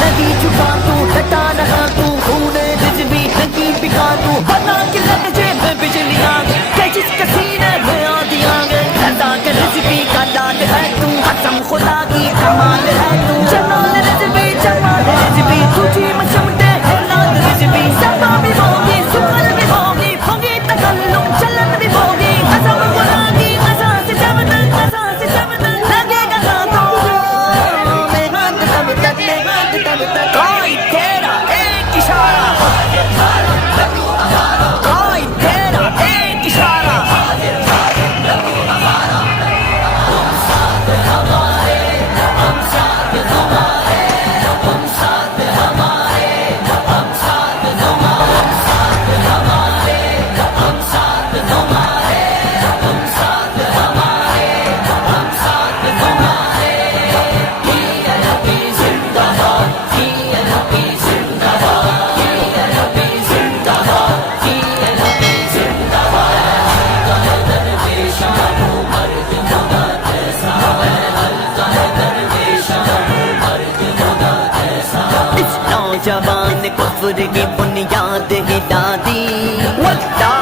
नदी चुका तू डटा रहा तू खूने रिजवी नकी पिका तू बना के लग जे मैं बिजली आग कैचिस कसीने में आधी आग रजा के रिजवी का लाल है तू कसम खुदा की कमाल है तू जमाल रिजवी तुझी मशमते है लाल रिजवी सपा भी होगी सुखल भी होगी तकल्लुम चलन भी होगी कसम खुदा की कसम से जब तक लगेगा हाथों में हाथ तब तक कोई तेरा एक इशारा कोई तेरा एक इशारा जवान कुफ्र की बुनियाद हिला दी